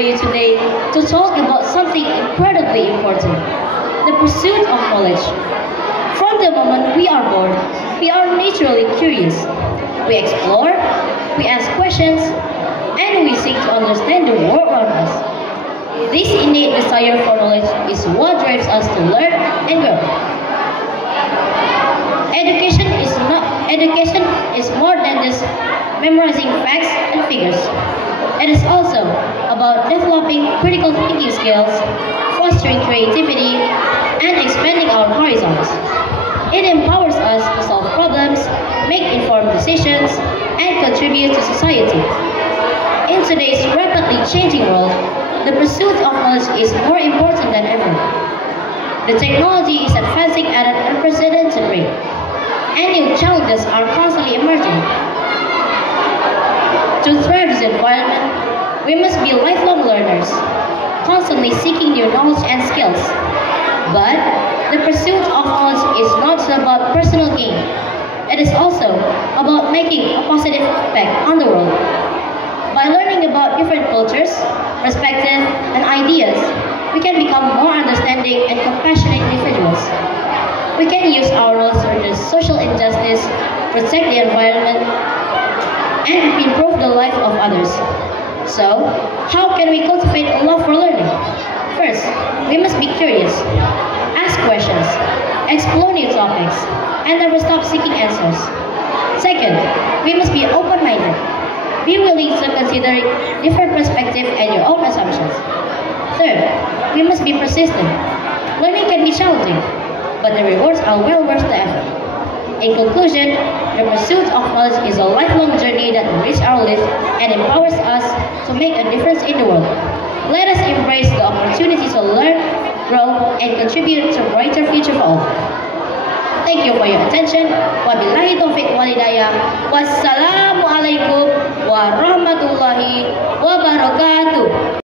you today to talk about something incredibly important, the pursuit of knowledge. From the moment we are born, we are naturally curious. We explore, we ask questions, and we seek to understand the world around us. This innate desire for knowledge is what drives us to learn and grow. Education is more than just memorizing facts and figures. It is also about developing critical thinking skills, fostering creativity, and expanding our horizons. It empowers us to solve problems, make informed decisions, and contribute to society. In today's rapidly changing world, the pursuit of knowledge is more important than ever. The technology is advancing at an unprecedented rate, and new challenges are constantly emerging. To thrive in this environment, we must be lifelong learners, constantly seeking new knowledge and skills. But the pursuit of knowledge is not just about personal gain. It is also about making a positive impact on the world. By learning about different cultures, perspectives, and ideas, we can become more understanding and compassionate individuals. We can use our knowledge to reduce social injustice, protect the environment, and improve the life of others. So, how can we cultivate a love for learning? First, we must be curious, ask questions, explore new topics, and never stop seeking answers. Second, we must be open-minded. Be willing to consider different perspectives and your own assumptions. Third, we must be persistent. Learning can be challenging, but the rewards are well worth the effort. In conclusion, the pursuit of knowledge is a lifelong journey that enriches our lives and empowers us to make a difference in the world. Let us embrace the opportunity to learn, grow, and contribute to a brighter future for all. Thank you for your attention. Wabillahi taufiq walhidayah. Wassalamualaikum warahmatullahi wabarakatuh.